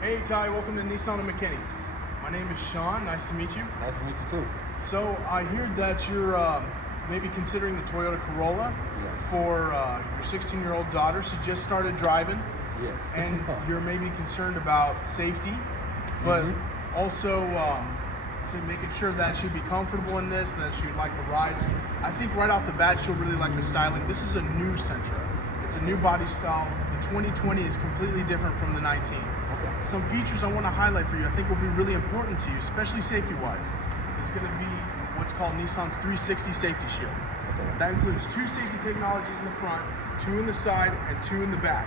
Hey Ty, welcome to Nissan and McKinney. My name is Sean, nice to meet you. Nice to meet you too. So I hear that you're maybe considering the Toyota Corolla for your 16-year-old daughter. She just started driving. Yes. And you're maybe concerned about safety, but also so making sure that she'll be comfortable in this, that she'd like the ride. I think right off the bat she'll really like the styling. This is a new Sentra. It's a new body style. The 2020 is completely different from the 19. Okay. Some features I want to highlight for you I think will be really important to you, especially safety-wise. It's going to be what's called Nissan's 360 Safety Shield. Okay. That includes 2 safety technologies in the front, 2 in the side, and 2 in the back.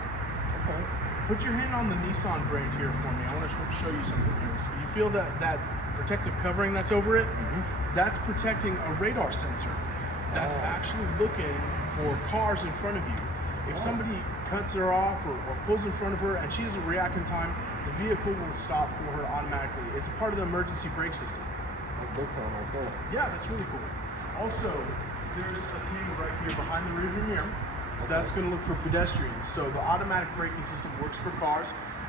Okay. Put your hand on the Nissan brand here for me. I want to show you something here. You feel that protective covering that's over it? That's protecting a radar sensor that's actually looking for cars in front of you. If somebody cuts her off or pulls in front of her and she doesn't react in time, the vehicle will stop for her automatically. It's a part of the emergency brake system. That's big time right there. Yeah, that's really cool. Also, there's a camera right here behind the rearview mirror. That's going to look for pedestrians. So the automatic braking system works for cars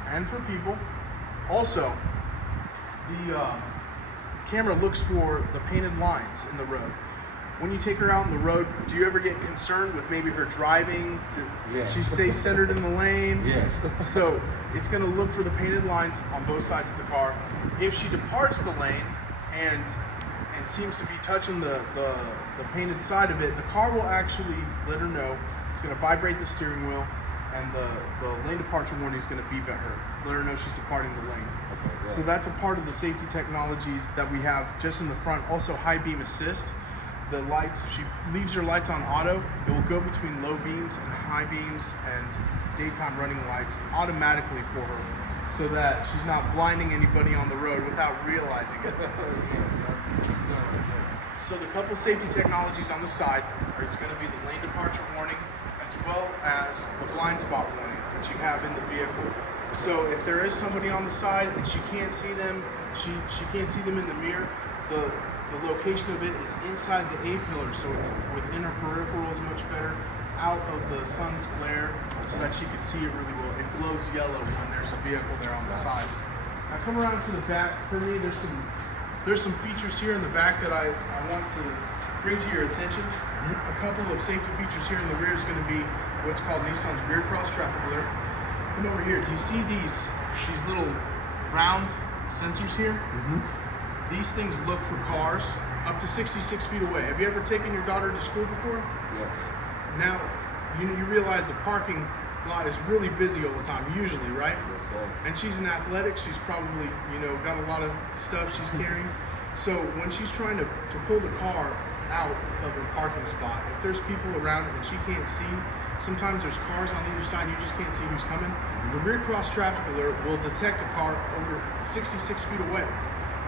and for people. Also, the camera looks for the painted lines in the road. When you take her out on the road, do you ever get concerned with maybe her driving? Yes. She stays centered in the lane? Yes. So it's going to look for the painted lines on both sides of the car. If she departs the lane and seems to be touching the painted side of it, the car will actually let her know. It's going to vibrate the steering wheel, and the lane departure warning is going to beep at her, let her know she's departing the lane. Okay, yeah. So that's a part of the safety technologies that we have just in the front. Also high beam assist. The lights, if she leaves her lights on auto, it will go between low beams and high beams and daytime running lights automatically for her, so that she's not blinding anybody on the road without realizing it. So the couple safety technologies on the side is going to be the lane departure warning as well as the blind spot warning that you have in the vehicle. So if there is somebody on the side and she can't see them, she can't see them in the mirror, the location of it is inside the A-pillar, so it's within her peripherals much better, out of the sun's glare, so that she can see it really well. It glows yellow when there's a vehicle there on the side. Now come around to the back for me. There's some features here in the back that I want to bring to your attention. A couple of safety features here in the rear is going to be what's called Nissan's rear cross traffic alert. Come over here. Do you see these little round sensors here? These things look for cars up to 66 feet away. Have you ever taken your daughter to school before? Yes. Now, you realize the parking lot is really busy all the time, usually, right? Yes, sir. And she's an athletic. She's probably, got a lot of stuff she's carrying. So when she's trying to pull the car out of her parking spot, if there's people around and she can't see, sometimes there's cars on either side, you just can't see who's coming. The rear cross traffic alert will detect a car over 66 feet away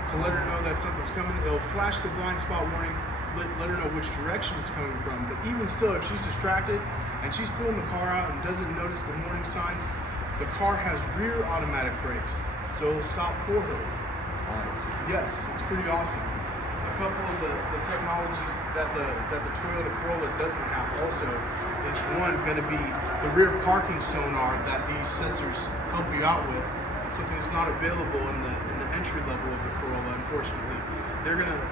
to let her know that something's coming. It'll flash the blind spot warning, let her know which direction it's coming from. But even still, if she's distracted and she's pulling the car out and doesn't notice the warning signs, the car has rear automatic brakes, so it'll stop for her. Nice. Yes, it's pretty awesome. A couple of the technologies that the Toyota Corolla doesn't have also is going to be the rear parking sonar that these sensors help you out with. It's something that's not available in the entry level of the Corolla, unfortunately. They're going to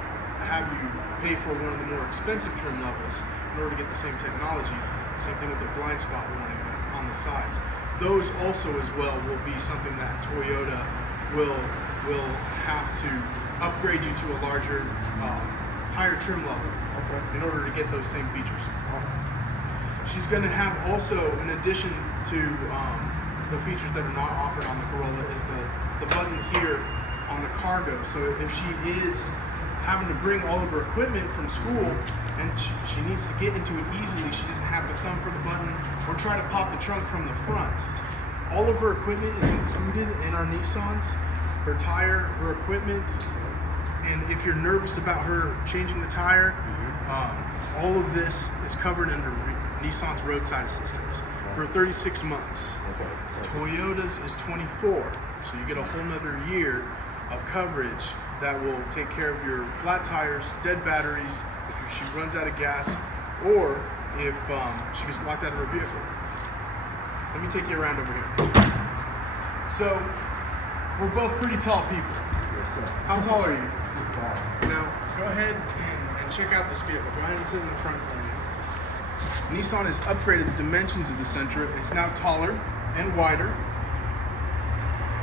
have you pay for one of the more expensive trim levels in order to get the same technology. Same thing with the blind spot warning on the sides. Those also as well will be something that Toyota will have to upgrade you to a larger, higher trim level in order to get those same features. She's going to have also, in addition to the features that are not offered on the Corolla, is the button here on the cargo. So if she is having to bring all of her equipment from school and she needs to get into it easily, she doesn't have to thumb for the button or try to pop the trunk from the front. All of her equipment is included in our Nissans. Her tire, her equipment, and if you're nervous about her changing the tire, all of this is covered under Nissan's roadside assistance for 36 months. Toyota's is 24, so you get a whole nother year of coverage that will take care of your flat tires, dead batteries, if she runs out of gas, or if she gets locked out of her vehicle. Let me take you around over here. So we're both pretty tall people. Yes, sir. How tall are you? 6'5". Now, go ahead and check out this vehicle. Go ahead and sit in the front for me. Nissan has upgraded the dimensions of the Sentra. It's now taller and wider.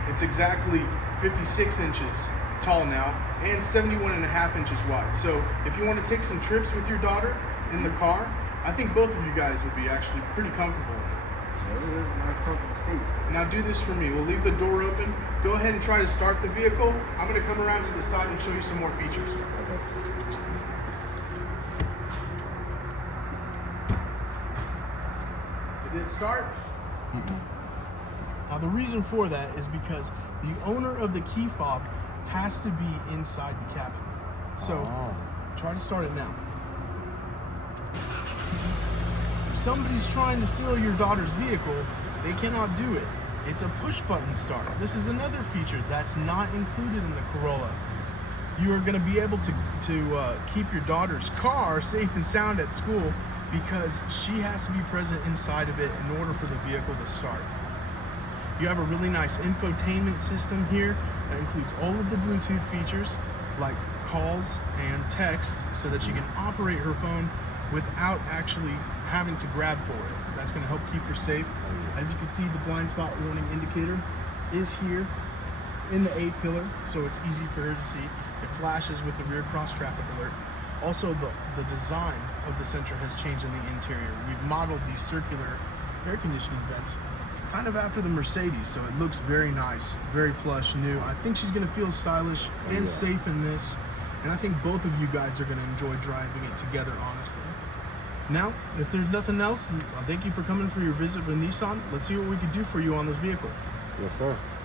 It's exactly 56 inches tall now and 71.5 inches wide. So if you want to take some trips with your daughter in the car, I think both of you guys would be actually pretty comfortable in it. Yeah, it is a nice comfortable seat. Now do this for me. We'll leave the door open. Go ahead and try to start the vehicle. I'm going to come around to the side and show you some more features. Okay. It did start. Now the reason for that is because the owner of the key fob has to be inside the cabin. So try to start it now. If somebody's trying to steal your daughter's vehicle, they cannot do it. It's a push button start. This is another feature that's not included in the Corolla. You are going to be able to keep your daughter's car safe and sound at school because she has to be present inside of it in order for the vehicle to start. You have a really nice infotainment system here that includes all of the Bluetooth features like calls and text so that she can operate her phone without actually having to grab for it. That's going to help keep her safe. As you can see, the blind spot warning indicator is here in the A pillar, so it's easy for her to see. It flashes with the rear cross traffic alert. Also, the design of the Sentra has changed in the interior. We've modeled these circular air conditioning vents kind of after the Mercedes, so it looks very nice, very plush, new. I think she's going to feel stylish and safe in this, and I think both of you guys are going to enjoy driving it together, honestly. Now, if there's nothing else, thank you for coming for your visit with Nissan. Let's see what we can do for you on this vehicle. Yes, sir.